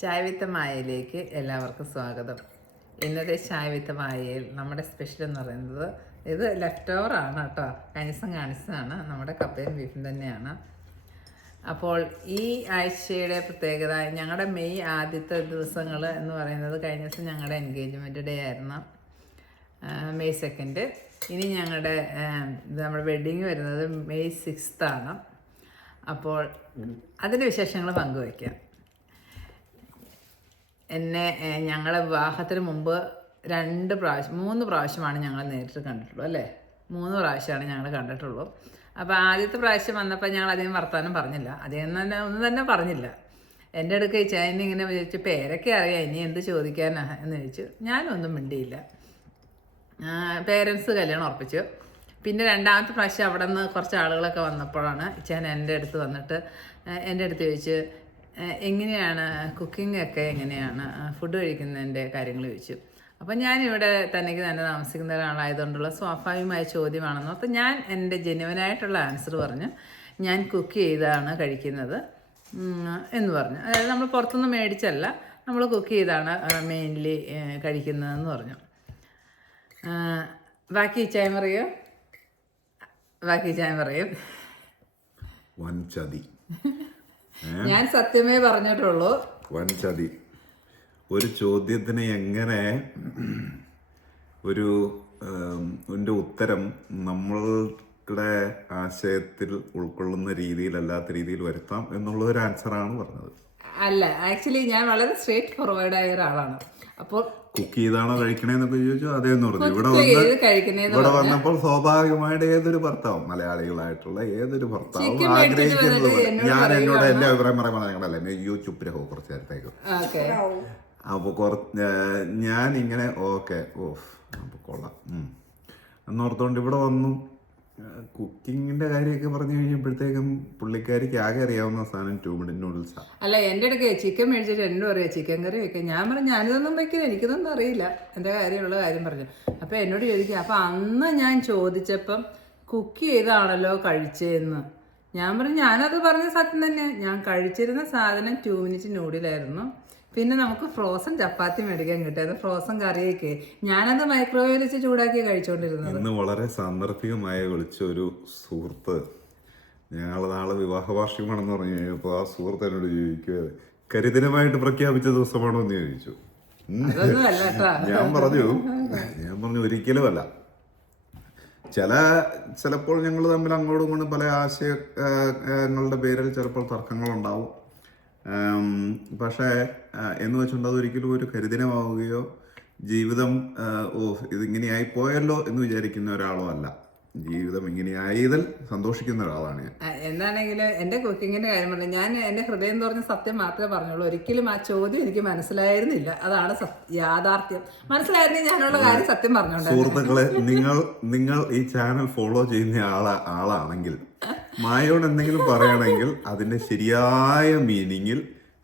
ചായ വിത്ത് മായയിലേക്ക് എല്ലാവർക്കും സ്വാഗതം. ഇന്നത്തെ ചായ വിത്ത് മായയിൽ നമ്മുടെ സ്പെഷ്യൽ എന്ന് പറയുന്നത് ഇത് ലെഫ്റ്റ് ഓവറാണ് കേട്ടോ. കനിസം കാണിച്ചതാണ്, നമ്മുടെ കപ്പയും ബീഫും തന്നെയാണ്. അപ്പോൾ ഈ ആഴ്ചയുടെ പ്രത്യേകത, ഞങ്ങളുടെ മെയ് ആദ്യത്തെ ദിവസങ്ങൾ എന്ന് പറയുന്നത് കഴിഞ്ഞ ദിവസം ഞങ്ങളുടെ എൻഗേജ്മെൻറ്റ് ഡേ ആയിരുന്നു, മെയ് 2. ഇനി നമ്മുടെ വെഡ്ഡിങ് വരുന്നത് മെയ് 6 അപ്പോൾ അതിൻ്റെ വിശേഷങ്ങൾ പങ്കുവയ്ക്കാം. ഞങ്ങളെ വിവാഹത്തിന് മുമ്പ് 3 പ്രാവശ്യമാണ് ഞങ്ങൾ നേരിട്ട് കണ്ടിട്ടുള്ളൂ അല്ലേ. 3 പ്രാവശ്യമാണ് ഞങ്ങൾ കണ്ടിട്ടുള്ളൂ. അപ്പോൾ ആദ്യത്തെ പ്രാവശ്യം വന്നപ്പോൾ ഞങ്ങൾ അധികം വർത്തമാനം പറഞ്ഞില്ല, ഒന്നും തന്നെ പറഞ്ഞില്ല. എൻ്റെ അടുക്ക് ചേച്ചി ഇങ്ങനെ ചോദിച്ചു, പേരൊക്കെ അറിയാം, ഇനി എന്ത് ചോദിക്കാനാ എന്ന് ചോദിച്ചു. ഞാനൊന്നും മിണ്ടിയില്ല. പേരൻസ് കല്യാണം ഉറപ്പിച്ചു. പിന്നെ 2ാമത്തെ പ്രാവശ്യം അവിടെ നിന്ന് കുറച്ച് ആളുകളൊക്കെ വന്നപ്പോഴാണ് ഞാൻ എൻ്റെ അടുത്ത് വന്നിട്ട് എൻ്റെ അടുത്ത് ചോദിച്ചു, എങ്ങനെയാണ് കുക്കിംഗ് ഒക്കെ, എങ്ങനെയാണ് ഫുഡ് കഴിക്കുന്നതിൻ്റെ കാര്യങ്ങൾ ചോദിച്ചു. അപ്പം ഞാനിവിടെ തന്നെ താമസിക്കുന്ന ഒരാളായതുകൊണ്ടുള്ള സ്വാഭാവികമായ ചോദ്യമാണെന്നോ. അപ്പം ഞാൻ എൻ്റെ ജെന്യുവനായിട്ടുള്ള ആൻസർ പറഞ്ഞു, ഞാൻ കുക്ക് ചെയ്താണ് കഴിക്കുന്നത് എന്ന് പറഞ്ഞു. അതായത് നമ്മൾ പുറത്തുനിന്ന് മേടിച്ചല്ല, നമ്മൾ കുക്ക് ചെയ്താണ് മെയിൻലി കഴിക്കുന്നതെന്ന് പറഞ്ഞു. ബാക്കി ചായ പറയും വൻചതി. ഞാൻ സത്യമേ പറഞ്ഞിട്ടുള്ളൂ. വൻചതി. ഒരു ചോദ്യത്തിന് എങ്ങനെ ഒരു ഉത്തരം നമ്മളുടെ ആശയത്തിൽ ഉൾക്കൊള്ളുന്ന രീതിയിലല്ലാത്ത രീതിയിൽ വരുത്താം എന്നുള്ള ഒരു ആൻസറാണ് പറഞ്ഞത്. അല്ല, ആക്ച്വലി ഞാൻ വളരെ സ്ട്രേറ്റ് ഫോർവേഡായ ഒരാളാണ്. അപ്പോൾ കുക്ക് ചെയ്താണോ കഴിക്കണേന്നൊക്കെ ചോദിച്ചു, അതേന്ന് പറഞ്ഞു. ഇവിടെ വന്നപ്പോൾ സ്വാഭാവികമായിട്ട് ഏതൊരു ഭർത്താവും, മലയാളികളായിട്ടുള്ള ഏതൊരു ഭർത്താവും ആഗ്രഹിക്കുന്നത്, ഞാൻ എന്നോട് എന്റെ അഭിപ്രായം പറയുമ്പോൾ ഞങ്ങളല്ലേ യൂട്യൂബ് രഹോ കുറച്ച് നേരത്തേക്ക്. അപ്പോൾ ഞാൻ ഇങ്ങനെ ഓക്കെ അപ്പോൾ കൊള്ളാം എന്നോർത്തോണ്ട് ഇവിടെ വന്നു. കുക്കിങ്ങിന്റെ കാര്യമൊക്കെ പറഞ്ഞു കഴിഞ്ഞപ്പോഴത്തേക്കും പുള്ളിക്കാരിക്ക് ആകെ അറിയാവുന്ന സാധനം 2 മിനിറ്റ് നൂഡിൽസാണ്. അല്ല, എൻ്റെ അടുക്ക് ചിക്കൻ മേടിച്ചിട്ട് എന്നോട് പറയാം ചിക്കൻ കറി വെക്കാൻ. ഞാൻ പറഞ്ഞു ഞാനിതൊന്നും വെക്കില്ല, എനിക്കിതൊന്നും അറിയില്ല, എൻ്റെ കാര്യമുള്ള കാര്യം പറഞ്ഞു. അപ്പോൾ എന്നോട് ചോദിക്കുക, അപ്പോൾ അന്ന് ഞാൻ ചോദിച്ചപ്പം കുക്ക് ചെയ്താണല്ലോ കഴിച്ചതെന്ന്. ഞാൻ പറഞ്ഞു ഞാനത് പറഞ്ഞ സത്യം തന്നെ. ഞാൻ കഴിച്ചിരുന്ന സാധനം 2 മിനിറ്റ് നൂഡിലായിരുന്നു. പിന്നെ നമുക്ക് ഫ്രോസൺ ചപ്പാത്തി മേടിക്കാൻ കിട്ടിയത്, ഫ്രോസൺ കറിയൊക്കെ ഞാനത് മൈക്രോവേവിൽ വെച്ച് ചൂടാക്കി കഴിച്ചുകൊണ്ടിരുന്നത്. ഇന്ന് വളരെ സാന്ദർഭികമായി വിളിച്ച ഒരു സുഹൃത്ത്, ഞങ്ങൾ നാളെ വിവാഹ വാർഷികമാണെന്ന് പറഞ്ഞു കഴിഞ്ഞപ്പോൾ ആ സുഹൃത്ത് എന്നോട് ചോദിക്കുക, കരിദിനമായിട്ട് പ്രഖ്യാപിച്ച ദിവസമാണോ എന്ന് ചോദിച്ചു. ഞാൻ പറഞ്ഞു ഒരിക്കലുമല്ല. ചിലപ്പോൾ ഞങ്ങൾ തമ്മിൽ അങ്ങോട്ടും ഇങ്ങോട്ടും പല ആശയങ്ങളുടെ പേരിൽ ചിലപ്പോൾ തർക്കങ്ങളുണ്ടാവും. പക്ഷേ എന്ന് വെച്ചുകൊണ്ട് അതൊരിക്കലും ഒരു കരിദിനമാവുകയോ ജീവിതം ഇതിങ്ങനെയായി പോയല്ലോ എന്ന് വിചാരിക്കുന്ന ഒരാളോ അല്ല. ജീവിതം ഇങ്ങനെയായതിൽ സന്തോഷിക്കുന്ന ഒരാളാണ് ഞാൻ. എന്താണെങ്കിലും എൻ്റെ കുക്കിങ്ങിൻ്റെ കാര്യം പറഞ്ഞു, ഞാൻ എൻ്റെ ഹൃദയം തുറഞ്ഞ സത്യം മാത്രമേ പറഞ്ഞുള്ളൂ. ഒരിക്കലും ആ ചോദ്യം എനിക്ക് മനസ്സിലായിരുന്നില്ല. അതാണ് യാഥാർത്ഥ്യം. മനസ്സിലായിരുന്നെങ്കിൽ ഞാനുള്ള കാര്യം സത്യം പറഞ്ഞോണ്ട്. സുഹൃത്തുക്കളെ, നിങ്ങൾ ഈ ചാനൽ ഫോളോ ചെയ്യുന്ന ആളാണെങ്കിൽ മായോട് എന്തെങ്കിലും പറയണമെങ്കിൽ അതിന്റെ ശരിയായ മീനിങ്ങിൽ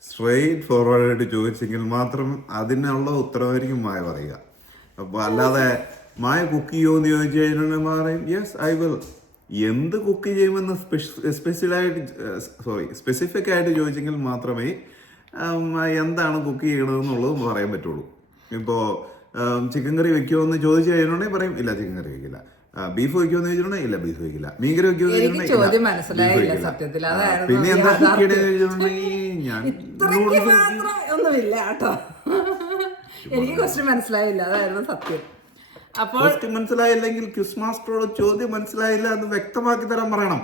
സ്ട്രെയിറ്റ് ഫോർവേഡ് ചോദിച്ചെങ്കിൽ മാത്രം അതിനുള്ള ഉത്തരവായിരിക്കും മായ പറയുക. അപ്പോൾ അല്ലാതെ മായ കുക്ക് ചെയ്യുമോ എന്ന് ചോദിച്ചു കഴിഞ്ഞാൽ പറയും യെസ് ഐ വിൽ. എന്ത് കുക്ക് ചെയ്യുമെന്ന് സ്പെസിഫിക് ആയിട്ട് ചോദിച്ചെങ്കിൽ മാത്രമേ എന്താണ് കുക്ക് ചെയ്യണമെന്നുള്ളത് പറയാൻ പറ്റുള്ളൂ. ഇപ്പോൾ ചിക്കൻ കറി വെക്കുമോ എന്ന് ചോദിച്ചു കഴിഞ്ഞിട്ടുണ്ടെങ്കിൽ പറയും ഇല്ല ചിക്കൻ കറി വെക്കില്ല. ബീഫ് വെക്കുമെന്ന് ചോദിച്ചിട്ടുണ്ടെങ്കിൽ ഇല്ല ബീഫ് വെക്കില്ല. മീൻകറി വെക്കുമെന്ന് ചോദിച്ചിട്ടുണ്ടെങ്കിൽ പിന്നെ എന്താ കുക്ക് ചെയ്യണമെന്ന് ചോദിച്ചിട്ടുണ്ടെങ്കിൽ ഞാൻ ഒന്നുമില്ല കേട്ടോ, എനിക്ക് ക്വസ്റ്റ്യൻ മനസ്സിലായില്ല, അതായിരുന്നു സത്യം. അപ്പോൾ മനസ്സിലായില്ലെങ്കിൽ ക്വിസ് മാസ്റ്ററോട് ചോദ്യം മനസ്സിലായില്ല എന്ന് വ്യക്തമാക്കി തരാൻ പറയണം.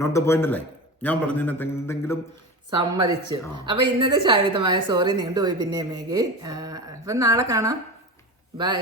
നോട്ട് ദ പോയിന്റ് അല്ലേ ഞാൻ പറഞ്ഞതിനകത്ത് എന്തെങ്കിലും സമ്മതിച്ചു. അപ്പൊ ഇന്നത്തെ ചാരിതമായ സോറി നീണ്ടുപോയി. പിന്നെ മേഘ, അപ്പം നാളെ കാണാം. ബൈ.